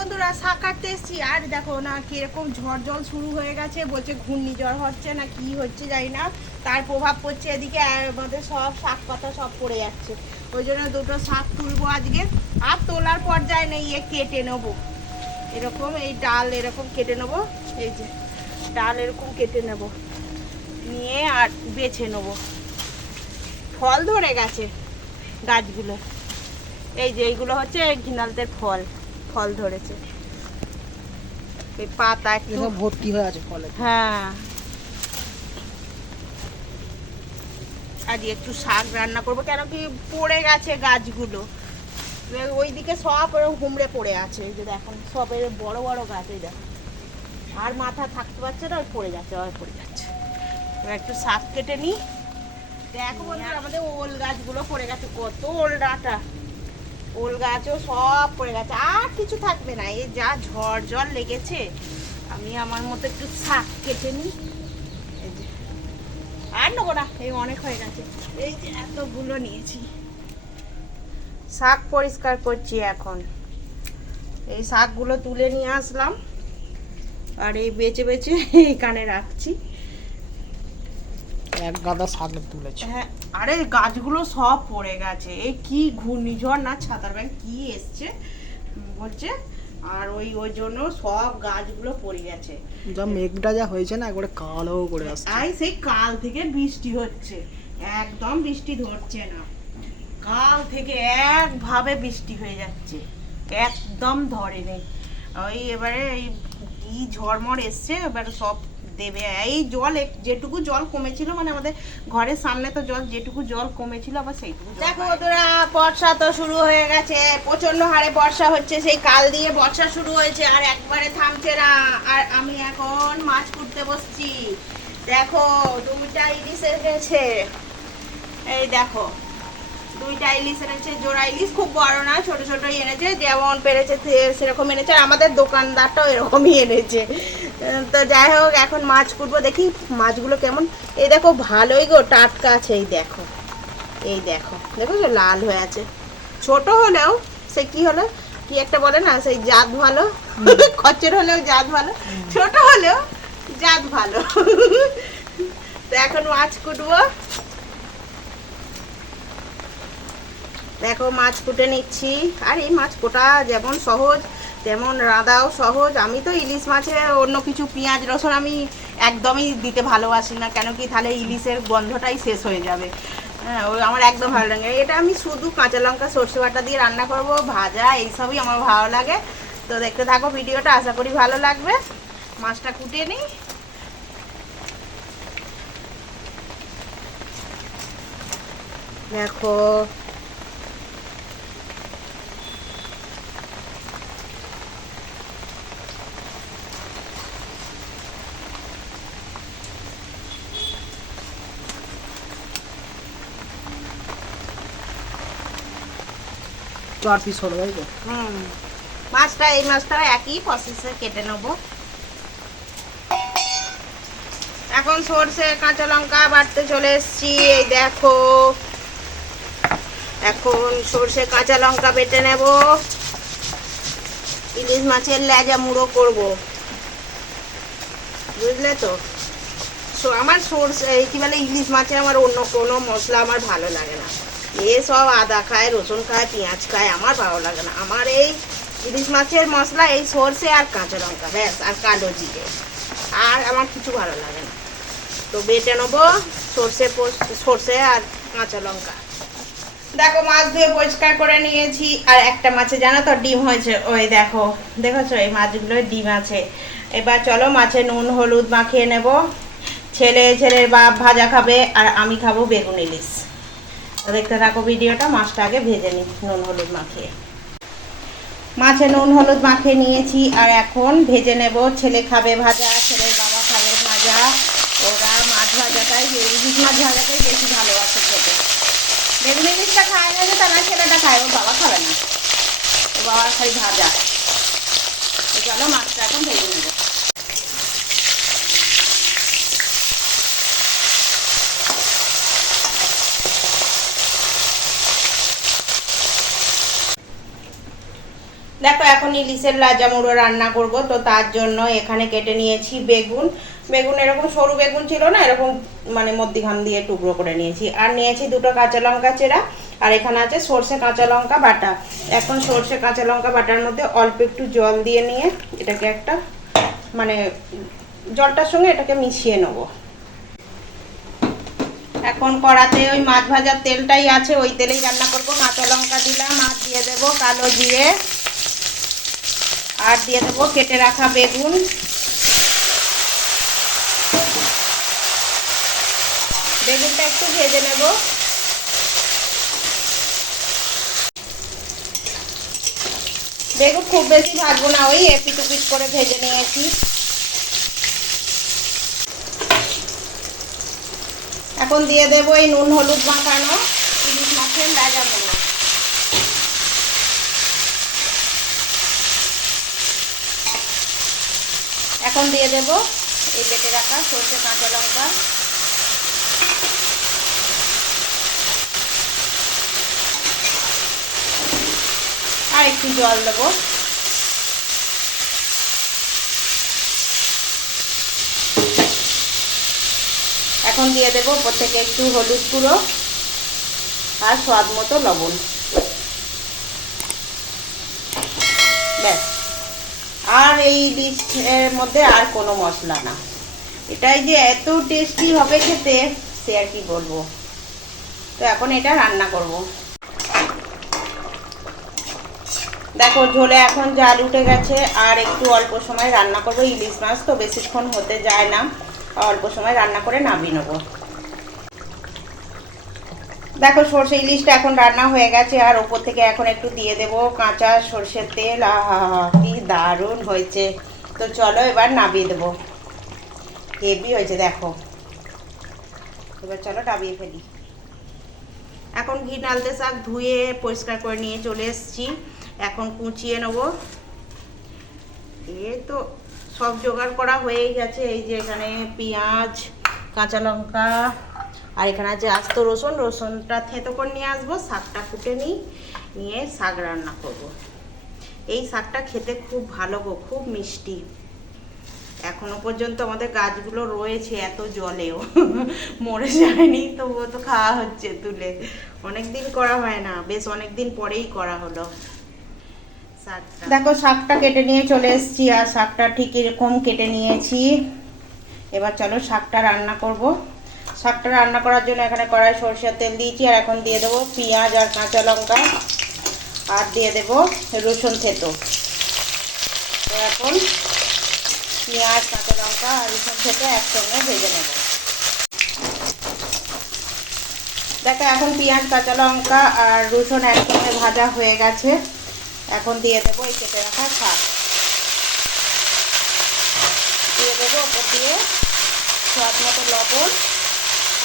বন্ধুরা কাটতে এসছি। আর দেখো না কীরকম ঝড় জল শুরু হয়ে গেছে, বলছে ঘূর্ণিঝড় হচ্ছে না, কি হচ্ছে জানি না। তার প্রভাব পড়ছে এদিকে আমাদের সব শাক পাতা সব পড়ে যাচ্ছে। ওই জন্য দুটো শাক তুলবো আজকে। আর তোলার পর্যায়ে নেই ইয়ে কেটে নেব। এরকম এই ডাল এরকম কেটে নেব, এই যে ডাল এরকম কেটে নেব। নিয়ে আর বেছে নেব। ফল ধরে গেছে গাছগুলো। এই যে এইগুলো হচ্ছে ঘিনালদের ফল। ফল ধরেছে। এই পাতা একটু ভর্তি হয়ে আছে ফলে। হ্যাঁ। আজ একটু শাক রান্না করব কেন কি পড়ে গেছে গাছগুলো। ওইদিকে সব হুমড়ে পড়ে আছে এই যে দেখুন সব এর বড় বড় গাছ এই দেখুন। আর মাথা থাকতে পারছে না পড়ে যাচ্ছে ওই পড়ে যাচ্ছে। এবার একটু শাক কেটে নিই। দেখো আমাদের ওল গাছগুলো পড়ে গেছে কত ওল ডাঁটা। ওল গাছও সব পড়ে গেছে। আর কিছু থাকবে না, এই যা ঝড় জল লেগেছে, আমি আমার মতো একটু শাক কেটে নিই। আর নেব না, এই অনেক হয়ে গেছে। এই যে এতগুলো নিয়েছি। শাক পরিষ্কার করছি এখন। এই শাকগুলো তুলে নিয়ে আসলাম। আর এই বেছে বেছে এখানে রাখছি। এক গাদা শাক তুলেছে। হ্যাঁ আরে গাছগুলো সব পড়ে গেছে। এই কি ঘূর্ণিঝড় না ছাতার ব্যাগ কি এসছে? বলছে আর ওই ওই জন্য সব গাছগুলো পড়ে গেছে। যা মেঘটা যা হয়েছে না একবারে কালো করে আসছে। আই সেই কাল থেকে বৃষ্টি হচ্ছে। একদম বৃষ্টি ধরছে না। কাল থেকে একভাবে বৃষ্টি হয়ে যাচ্ছে। একদম ধরে নেই ওই এবারে এই কি ঝড়মড় এসছে এবারে সব দেবে। এই জল যেটুকু জল কমেছিল মানে আমাদের ঘরের সামনে তো জল যেটুকু জল কমেছিল আবার সেইটুকু দেখো তোরা বর্ষা তো শুরু হয়ে গেছে। প্রচণ্ড হারে বর্ষা হচ্ছে সেই কাল দিয়ে বর্ষা শুরু হয়েছে আর একবারে থামছে না। আর আমি এখন মাছ কুটতে বসছি। দেখো দুইটা ইলিশ এসেছে এই দেখো দুইটা ইলিশ এনেছে জোড়া ইলিশ খুব বড় না ছোট ছোট এনেছে যেমন পেরেছে সেরকম এনেছে আর আমাদের দোকানদারটাও এরকমই এনেছে। তো যাই হোক এখন মাছ কুটবো দেখি মাছগুলো কেমন। এই দেখো ভালোই গো টাটকা আছে এই দেখো। এই দেখো দেখো যে লাল হয়ে আছে। ছোট হলেও সে কি হলো? কি একটা বলে না সেই জাত ভালো খচ্চর হলেও জাত ভালো ছোট হলেও জাত ভালো। তো এখন মাছ কুটবো। দেখো মাছ কুটে নিচ্ছি। আর এই মাছ কোটা যেমন সহজ। তেমন রাঁধাও সহজ। আমি তো ইলিশ মাছে অন্য কিছু পেঁয়াজ, রসুন আমি একদমই দিতে ভালোবাসি না, কেন কি তাহলে ইলিশের গন্ধটাই শেষ হয়ে যাবে। হ্যাঁ ওই আমার একদম ভালো লাগে এটা আমি শুধু কাঁচা লঙ্কা, সর্ষে বাটা দিয়ে রান্না করব, ভাজা, এইসবই আমার ভালো লাগে। তো দেখতে থাকো ভিডিওটা, আশা করি ভালো লাগবে। মাছটা কুটে নিই। দেখো চার পিস হলো, তাই তো? হুম। মাছটা, এই মাছটা একই প্রসেসে কেটে নেব। এখন সর্ষে, কাঁচা লঙ্কা বাটতে চলে এসেছি। এই দেখো। এখন সর্ষে, কাঁচা লঙ্কা বেটে নেব। ইলিশ মাছের লেজা মুড়ো করব। বুঝলে তো? আমার সর্ষে কি বলে, ইলিশ মাছে আমার অন্য কোনো মশলা আমার ভালো লাগে না। এ সব আদা খায়, রসুন খায়, পেঁয়াজ খায়, আমার ভালো লাগে না। আমার এই ইলিশ মাছের মশলা, এই সর্ষে আর কাঁচা লঙ্কা, ব্যাস, আর কালো জিরে। আর আমার কিছু ভালো লাগে না। তো বেটে নেব সর্ষে সর্ষে আর কাঁচা লঙ্কা। দেখো, মাছ ধুয়ে পরিষ্কার করে নিয়েছি। আর একটা মাছে, জানো তো, ডিম হয়েছে। ওই দেখো, দেখেছ? এই মাছগুলোর ডিম আছে। এবার চলো, মাছে নুন, হলুদ মাখিয়ে নেব। ছেলে, ছেলের বাপ ভাজা খাবে, আর আমি খাব বেগুন ইলিশ। দেখতে থাকো ভিডিওটা, মাছটা আগে ভেজে নিই নুন হলুদ মাখিয়ে। মাছে নুন হলুদ মাখিয়ে নিয়েছি, আর এখন ভেজে নেব, ছেলে খাবে ভাজা ছেলের বাবা খাবে ভাজা, ওরা মাছ ভাজাটাই ইলিশ মাছ ভাজাটাই বেশি ভালোবাসে খেতে। বেগুন ইলিশটা খায় না যে তারা ছেলেটা খায়, ওর বাবা খাবে না। ওর বাবা খালি ভাজা। চলো মাছটা এখন ভেজে নেব। দেখো, এখন ইলিশের লাজা মুড়ো রান্না করব, তো তার জন্য এখানে কেটে নিয়েছি বেগুন। বেগুন এরকম সরু বেগুন ছিল না, এরকম মানে মধ্যিখান দিয়ে টুকরো করে নিয়েছি। আর নিয়েছি দুটো কাঁচা লঙ্কা চেরা, আর এখানে আছে সর্ষে কাঁচা লঙ্কা বাটা। এখন সর্ষে কাঁচা লঙ্কা বাটার মধ্যে অল্প একটু জল দিয়ে নিয়ে এটাকে একটা মানে জলটার সঙ্গে এটাকে মিশিয়ে নেব। এখন কড়াতে ওই মাছ ভাজার তেলটাই আছে, ওই তেলেই রান্না করব। কাঁচা লঙ্কা দিলাম, আর দিয়ে দেবো কালো জিরে। আর দিয়ে দেবো কেটে রাখা বেগুন। বেগুনটা একটু ভেজে নেব। বেগুন খুব বেশি ভাজবো না, ওই এপিট উপিট করে ভেজে নিয়েছি। এখন দিয়ে দেবো এই নুন হলুদ মাখানো, ইলিশ মাছের লাজা মোড়ো এখন দিয়ে দেব এই বেটে রাখা সর্ষে, কাঁচা লঙ্কা। আর একটু জল দেবো। এখন দিয়ে দেবো ওপর থেকে একটু হলুদ গুঁড়ো আর স্বাদ মতো লবণ। ব্যাস। আর এই ডিশের মধ্যে আর কোনো মশলা না। এটাই যে এত টেস্টি হবে খেতে, সে আর কি বলব। তো এখন এটা রান্না করব। দেখো, ঝোলে এখন জাল উঠে গেছে, আর একটু অল্প সময় রান্না করব। ইলিশ মাছ তো বেশিক্ষণ হতে যায় না। অল্প সময় রান্না করে নামিয়ে নেব। দেখো সর্ষে ইলিশটা এখন রান্না হয়ে গেছে, আর ওপর থেকে এখন একটু দিয়ে দেব কাঁচা সর্ষের তেল। কি দারুণ হয়েছে। তো চলো এবার নামিয়ে দেবো। হেভি হয়েছে, দেখো। এবার চলো নামিয়ে ফেলি। এখন ঘি, নালতে শাক ধুয়ে পরিষ্কার করে নিয়ে চলে এসেছি। এখন কুচিয়ে নেব। এ তো সব জোগাড় করা হয়েই গেছে। এই যে এখানে পেঁয়াজ, কাঁচা লঙ্কা আর এখানে আছে আস্ত রসুন, রসুনটা থেতো করে নিয়ে আসব, শাকটা কুটে নিই, নিয়ে শাক রান্না করব। এই শাকটা খেতে খুব ভালো গো, খুব মিষ্টি। এখনও পর্যন্ত আমাদের গাছগুলো রয়েছে এত জলেও, মরে যায়নি, তবুও তো খাওয়া হচ্ছে তুলে। অনেক দিন করা হয় না, বেশ অনেক দিন পরেই করা হলো। দেখো, শাকটা কেটে নিয়ে চলে এসেছি, আর শাকটা ঠিক এরকম কেটে নিয়েছি। এবার চলো শাকটা রান্না করব। শাকটা রান্না করার জন্য এখানে কড়াই, সরষের তেল দিয়েছি, আর এখন দিয়ে দেবো পেঁয়াজ আর কাঁচা লঙ্কা। আর দিয়ে দেবো রসুন থেতো। এখন পেঁয়াজ, কাঁচা লঙ্কা আর রসুন থেতো একসঙ্গে ভেজে নেব। দেখো, এখন পেঁয়াজ, কাঁচা লঙ্কা আর রসুন একসঙ্গে ভাজা হয়ে গেছে। এখন দিয়ে দেবো এই কেটে রাখা শাক। দিয়ে দেবো ওপর দিয়ে স্বাদ মতো লবণ।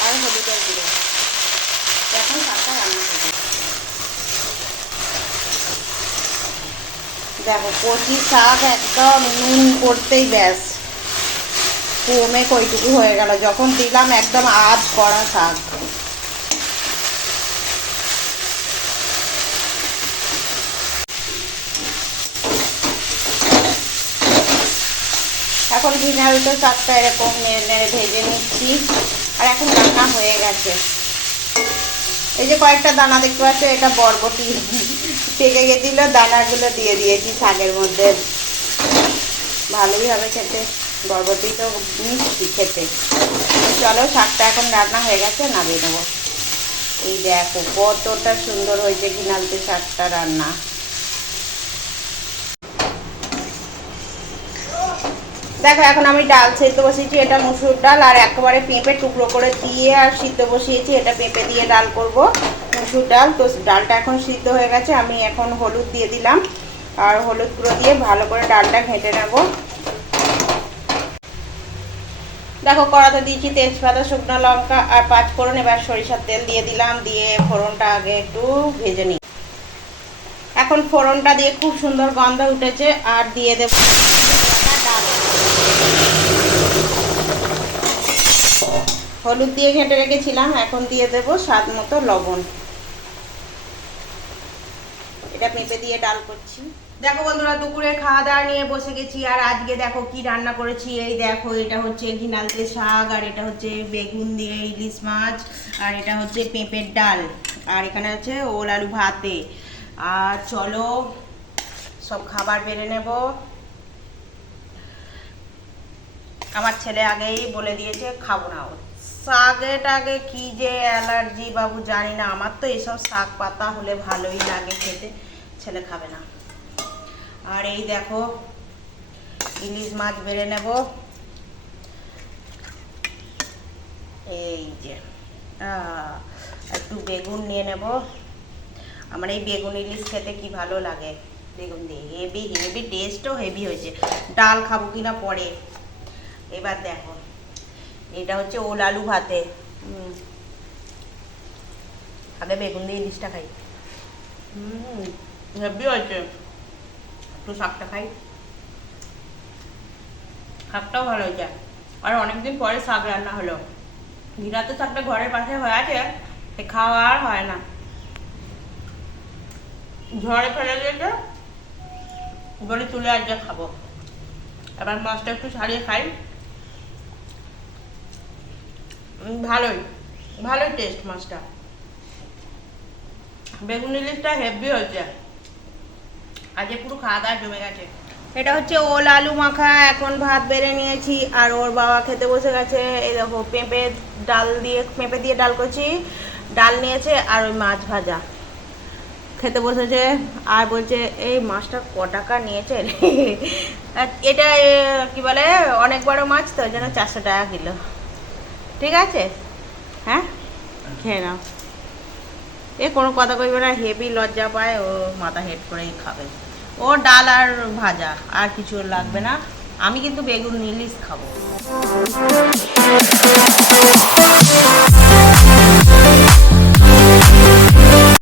আর হলুদের এখন রান্না দেখো, কচি শাক একদম নুন করতেই ব্যাস। কমে কইটুকু হয়ে গেল। যখন দিলাম একদম শাক। এখন এরকম নেড়ে ভেজে নিচ্ছি। আর এখন রান্না হয়ে গেছে। এই যে কয়েকটা দানা দেখতে পাচ্ছ, এটা বরবটি। পেকে গেছিল, দানাগুলো দিয়ে দিয়েছি শাকের মধ্যে। ভালোই হবে খেতে, বরবটি তো মিষ্টি খেতে। চলো, শাকটা এখন রান্না হয়ে গেছে, নামিয়ে নেব। এই দেখো, কতটা সুন্দর হয়েছে ঘিনালতে শাকটা রান্না। দেখো, এখন আমি ডাল সেদ্ধ বসিয়েছি, এটা মুসুর ডাল, আর একেবারে পেঁপে টুকরো করে দিয়ে আর সিদ্ধ বসিয়েছি, এটা পেঁপে দিয়ে ডাল করব, মুসুর ডাল। তো ডালটা এখন সিদ্ধ হয়ে গেছে, আমি এখন হলুদ দিয়ে দিলাম, আর হলুদ গুঁড়ো দিয়ে ভালো করে ডালটা ঘেঁটে নেব। দেখো, কড়াতে দিয়েছি তেজপাতা, শুকনো লঙ্কা, আর পাঁচ ফোড়ন, এবার সরিষার তেল দিয়ে দিলাম, দিয়ে ফোড়নটা আগে একটু ভেজে নিই। এখন ফোড়নটা দিয়ে খুব সুন্দর গন্ধ উঠেছে, আর দিয়ে দেবো হলুদ দিয়ে ঘেঁটে রেখেছিলাম, এখন দিয়ে দেব স্বাদ মতো লবণ। এটা পেঁপে দিয়ে ডাল করছি। দেখো বন্ধুরা, দুপুরে খাওয়া দাওয়া নিয়ে বসে গেছি, আর আজকে দেখো কি রান্না করেছি। এই দেখো, এটা হচ্ছে ঘিনালতে শাক, আর এটা হচ্ছে বেগুন দিয়ে ইলিশ মাছ, আর এটা হচ্ছে পেঁপের ডাল, আর এখানে আছে ওল আলু ভাতে। আর চলো, সব খাবার বেড়ে নেব। আমার ছেলে আগেই বলে দিয়েছে, খাব না ও। শাকেটাকে কি যে অ্যালার্জি বাবু জানি না, আমার তো এসব শাক পাতা হলে ভালোই লাগে খেতে, ছেলে খাবে না। আর এই দেখো, ইলিশ মাছ বেড়ে নেব। এই যে একটু বেগুন নিয়ে নেব। আমার এই বেগুন ইলিশ খেতে কি ভালো লাগে? বেগুন দিয়ে হেভি হেভি টেস্টও হেভি হয়েছে। ডাল খাব কিনা পরে। এবার দেখো। এটা হচ্ছে ওল আলু ভাতে। আগে বেগুন দিয়ে ইলিশটা খাই। হুম হেভি হয়েছে। একটু শাকটা খাই। শাকটাও ভালো হয়েছে। আর অনেকদিন পরে শাক রান্না হলো। ঘিরাতে শাকটা ঘরের পাশে হয়ে আছে সে খাওয়া আর হয় না। ঝড়ে ফেলে দিয়েছে বলে তুলে আজকে খাব। এবার মাছটা একটু ছাড়িয়ে খাই। ভালোই ভালোই টেস্ট মাছটা। বেগুন ইলিশটা হেভি হয়েছে। আজকে পুরো খাওয়া দাওয়া জমে গেছে। এটা হচ্ছে ওল আলু মাখা, এখন ভাত বেড়ে নিয়েছি, আর ওর বাবা খেতে বসে গেছে। এই দেখো, পেঁপে ডাল দিয়ে, পেঁপে দিয়ে ডাল করছি। ডাল নিয়েছে আর ওই মাছ ভাজা। খেতে বসেছে, আর বলছে, এই মাছটা ক টাকা নিয়েছে? এটা কি বলে অনেক বড় মাছ তো, ওই জন্য চারশো টাকা কিলো। ঠিক আছে? হ্যাঁ? খেয়ে নাও। এ, কোনো কথা কইবে না, হেভি লজ্জা পায়, ও মাথা হেড করেই খাবে। ও ডাল আর ভাজা, আর কিছু লাগবে না। আমি কিন্তু বেগুন ইলিশ খাব।